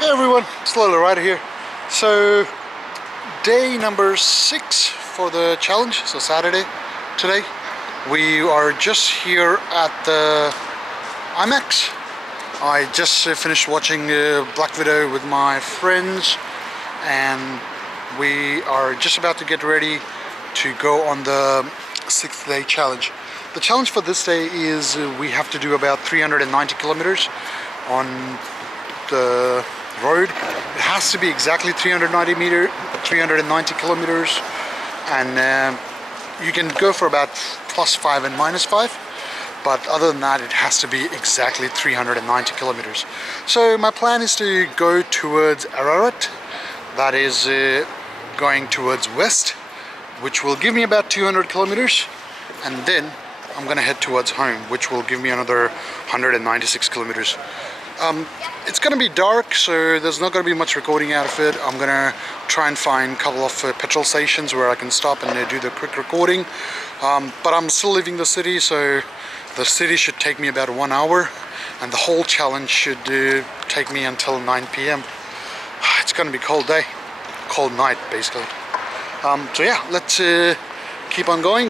Hey everyone, Slowly Rider here. So, day number 6 for the challenge, so Saturday today. We are just here at the IMAX. I just finished watching Black Widow with my friends, and we are just about to get ready to go on the 6th day challenge. The challenge for this day is we have to do about 390 kilometers on the road. It has to be exactly 390 kilometers, and you can go for about +5 and -5, but other than that it has to be exactly 390 kilometers. So my plan is to go towards Ararat, that is going towards west, which will give me about 200 kilometers, and then I'm gonna head towards home, which will give me another 196 kilometers. It's gonna be dark, so there's not gonna be much recording out of it. I'm gonna try and find a couple of petrol stations where I can stop and do the quick recording. But I'm still leaving the city, so the city should take me about 1 hour, and the whole challenge should take me until 9 p.m. It's gonna be a cold day, cold night basically. So yeah, let's keep on going.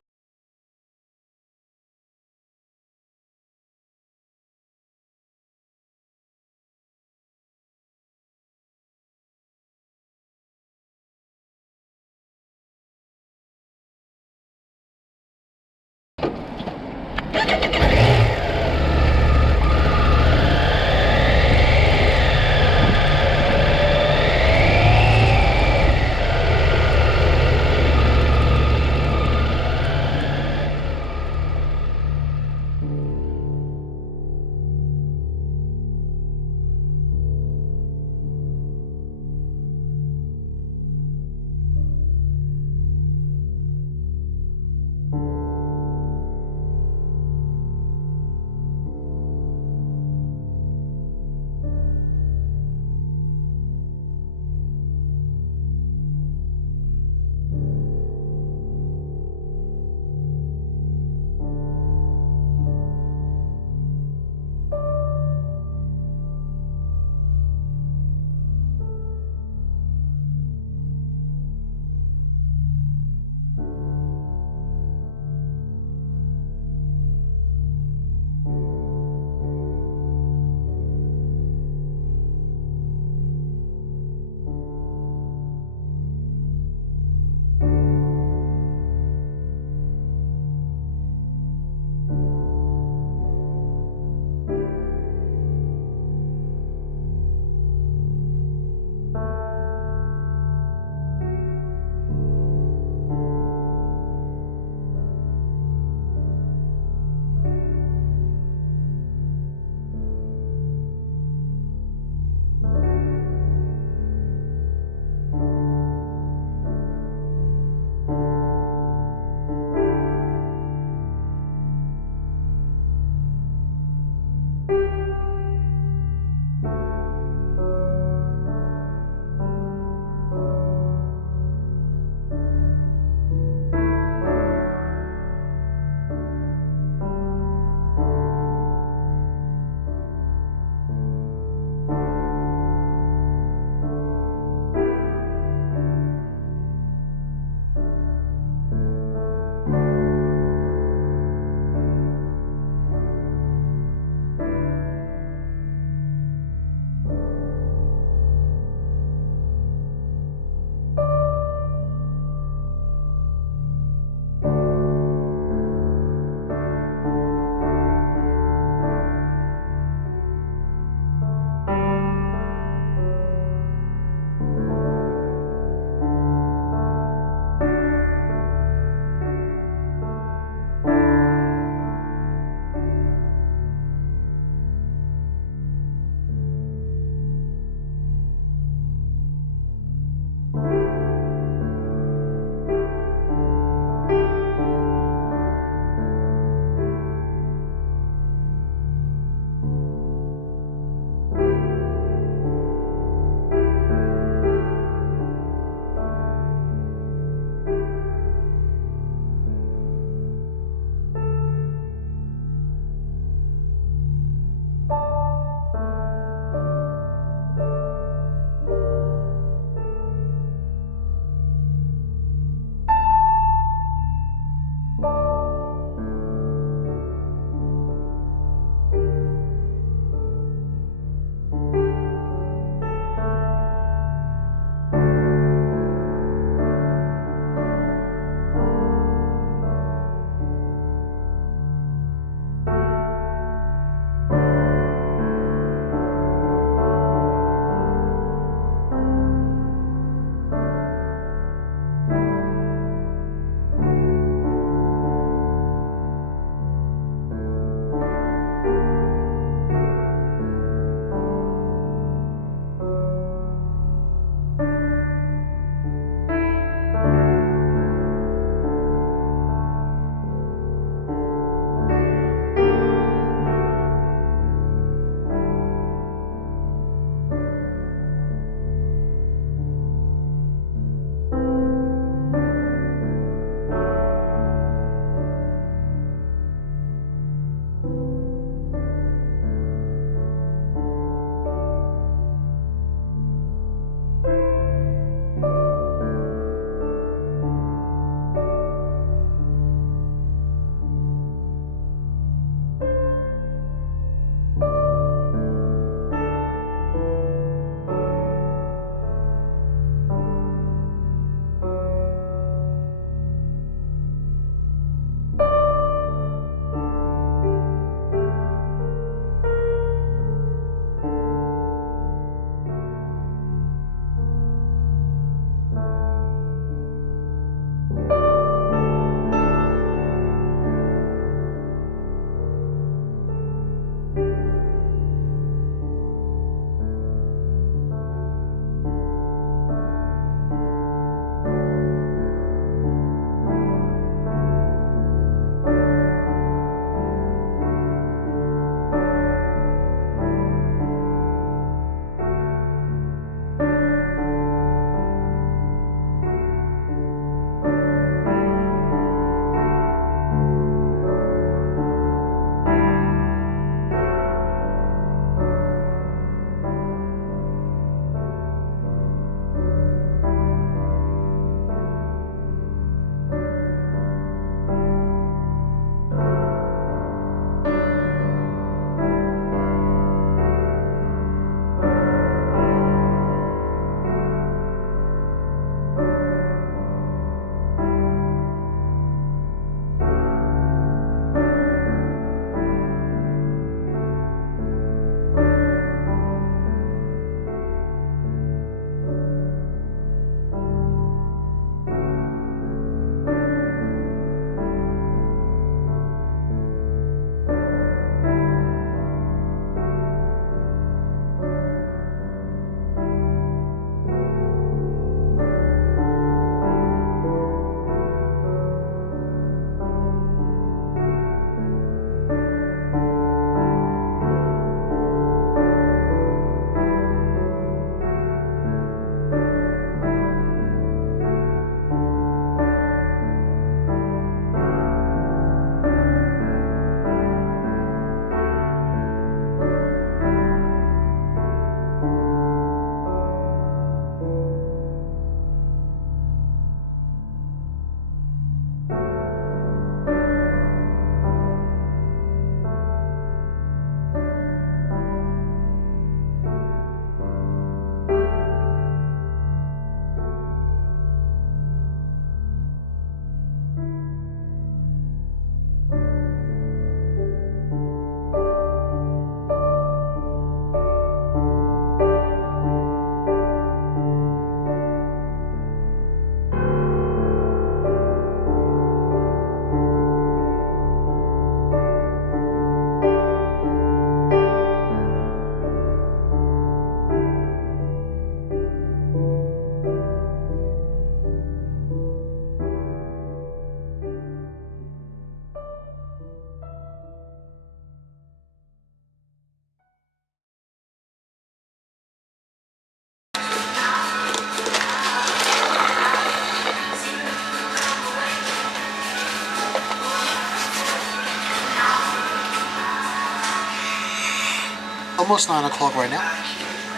almost 9 o'clock right now.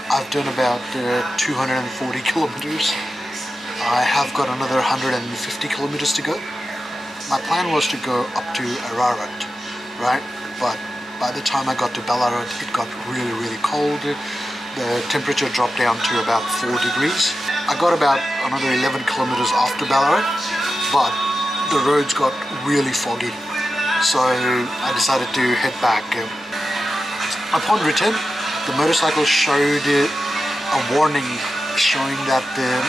I've done about 240 kilometers. I have got another 150 kilometers to go. My plan was to go up to Ararat, right? But by the time I got to Ballarat, it got really cold. The temperature dropped down to about 4 degrees. I got about another 11 kilometers after Ballarat, but the roads got really foggy. So I decided to head back. Upon return, the motorcycle showed a warning showing that there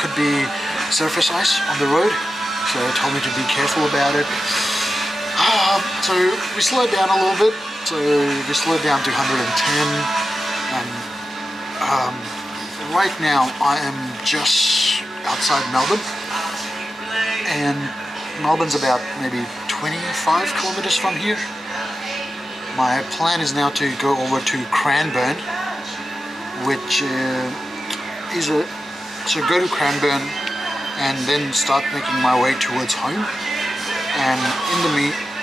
could be surface ice on the road. So it told me to be careful about it. So we slowed down a little bit. So we slowed down to 110. And right now I am just outside Melbourne. And Melbourne's about maybe 25 kilometers from here. My plan is now to go over to Cranbourne, which is so go to Cranbourne and then start making my way towards home. And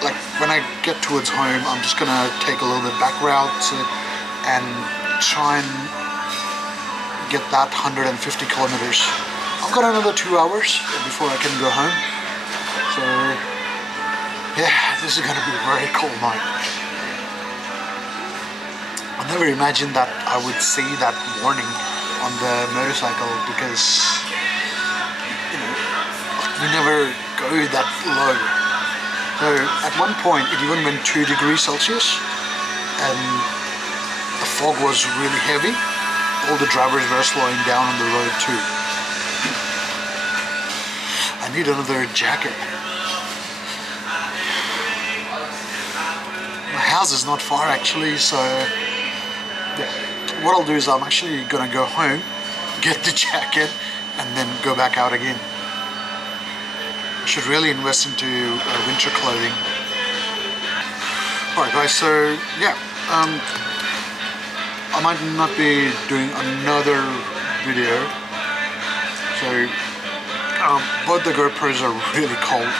like when I get towards home, I'm just gonna take a little bit back route and try and get that 150 kilometers. I've got another 2 hours before I can go home. So yeah, this is gonna be a very cold night. I never imagined that I would see that warning on the motorcycle because we never go that low. So at one point it even went 2 degrees Celsius and the fog was really heavy. All the drivers were slowing down on the road too. I need another jacket. My house is not far actually, so yeah. What I'll do is I'm actually gonna go home, get the jacket, and then go back out again. I should really invest into winter clothing. Alright guys, so yeah, I might not be doing another video. So both the GoPros are really cold.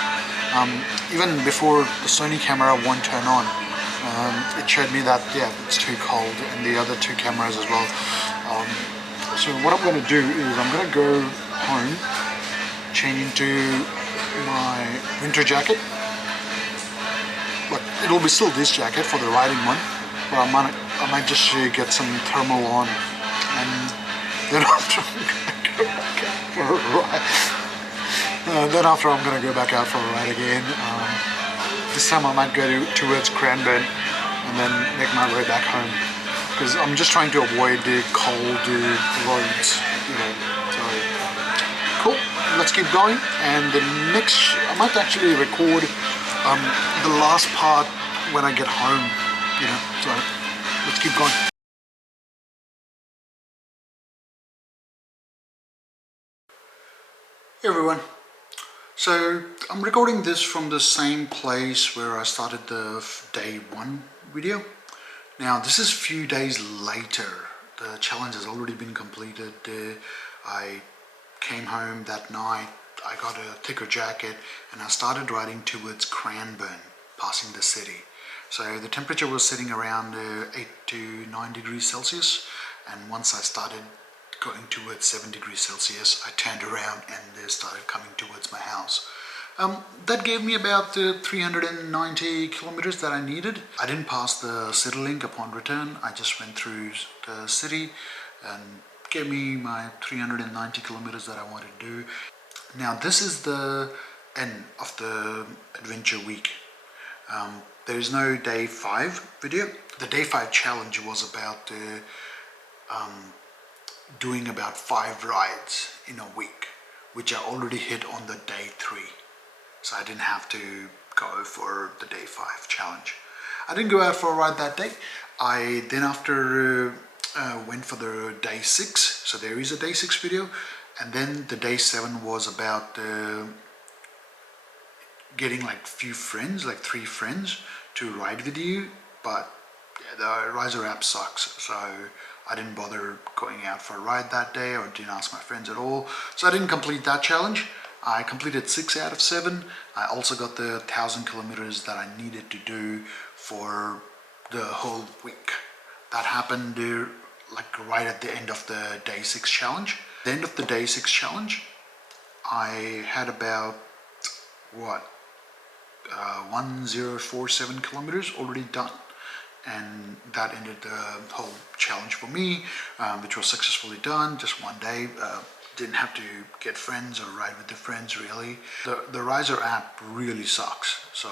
Even before the Sony camera won't turn on, it showed me that yeah, it's too cold, and the other 2 cameras as well. So what I'm going to do is I'm going to go home, change into my winter jacket. But it'll be still this jacket for the riding one, but I might just get some thermal on, and then after I'm going to go back out for a ride. I'm going to go back out for a ride again. This time I might go towards Cranbourne and then make my way back home, because I'm just trying to avoid the cold roads, So cool, let's keep going. And the next, I might actually record the last part when I get home, So let's keep going. Hey everyone. So I'm recording this from the same place where I started the day 1 video. Now this is a few days later. The challenge has already been completed. I came home that night, I got a thicker jacket, and I started riding towards Cranbourne, passing the city. So the temperature was sitting around 8 to 9 degrees Celsius, and once I started going towards 7 degrees Celsius, I turned around and they started coming towards my house. That gave me about 390 kilometers that I needed. I didn't pass the city link upon return. I just went through the city and gave me my 390 kilometers that I wanted to do. Now this is the end of the adventure week. There is no day 5 video. The day 5 challenge was about doing about 5 rides in a week, which I already hit on the day 3. So I didn't have to go for the day 5 challenge. I didn't go out for a ride that day. I then after went for the day 6. So there is a day 6 video. And then the day 7 was about getting like few friends, like 3 friends to ride with you. But yeah, the RISER app sucks. So I didn't bother going out for a ride that day, or didn't ask my friends at all. So I didn't complete that challenge. I completed 6 out of 7. I also got the 1,000 kilometers that I needed to do for the whole week. that happened like right at the end of the day 6 challenge. At the end of the day 6 challenge, I had about what 1047 kilometers already done, and that ended the whole challenge for me, which was successfully done. Just one day. Didn't have to get friends or ride with the friends really. The RISER app really sucks. So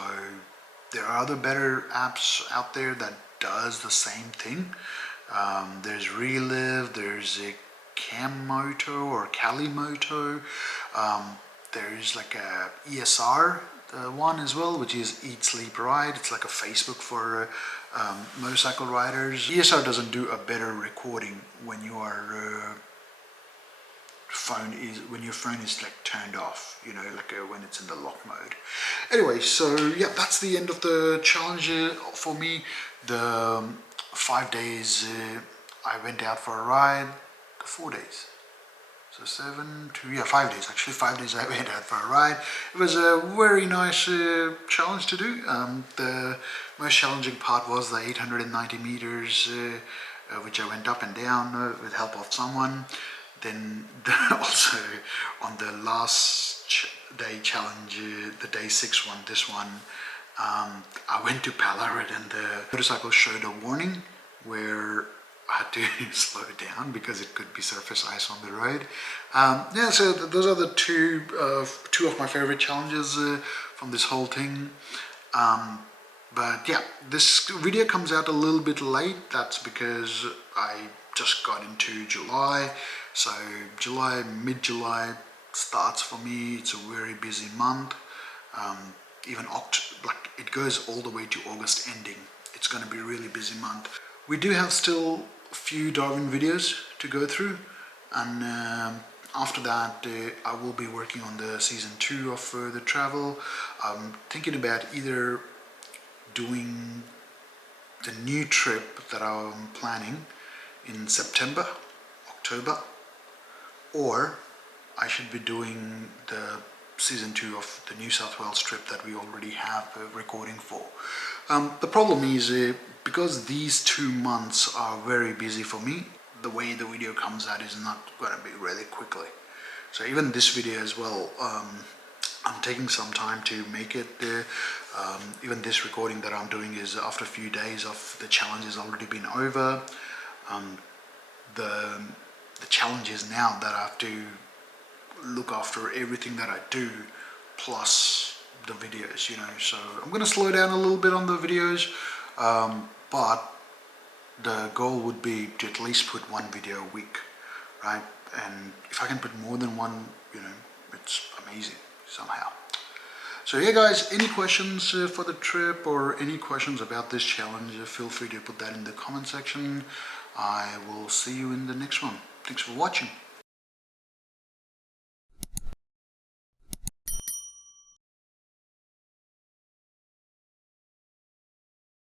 there are other better apps out there that does the same thing. There's Relive, there's a Cammoto or Calimoto. There's like a ESR one as well, which is Eat Sleep Ride. It's like a Facebook for motorcycle riders. ESR doesn't do a better recording when you are when your phone is like turned off, you know, like when it's in the lock mode. Anyway, so yeah, that's the end of the challenge for me. The 5 days I went out for a ride. 4 days, so 5 days actually. 5 days I went out for a ride. It was a very nice challenge to do. The most challenging part was the 890 meters which I went up and down with help of someone. Then also on the last day challenge, the day 6 one, this one, I went to Ballarat and the motorcycle showed a warning where I had to slow down because it could be surface ice on the road. Yeah, so those are the two of my favorite challenges from this whole thing. But yeah, this video comes out a little bit late. That's because I just got into July. So July, mid-July starts for me. It's a very busy month. Even like it goes all the way to August ending. It's going to be a really busy month. We do have still a few Darwin videos to go through, and after that I will be working on the season 2 of the travel. I'm thinking about either doing the new trip that I'm planning in September, October, or I should be doing the season 2 of the New South Wales trip that we already have a recording for. The problem is because these 2 months are very busy for me, the way the video comes out is not going to be really quickly. So even this video as well, I'm taking some time to make it. Even this recording that I'm doing is after a few days of the challenge has already been over. The challenge is now that I have to look after everything that I do plus the videos, you know. So I'm going to slow down a little bit on the videos, but the goal would be to at least put 1 video a week, right? And if I can put more than one, you know, it's amazing somehow. So yeah guys, any questions for the trip or any questions about this challenge, feel free to put that in the comment section. I will see you in the next one. Thanks for watching.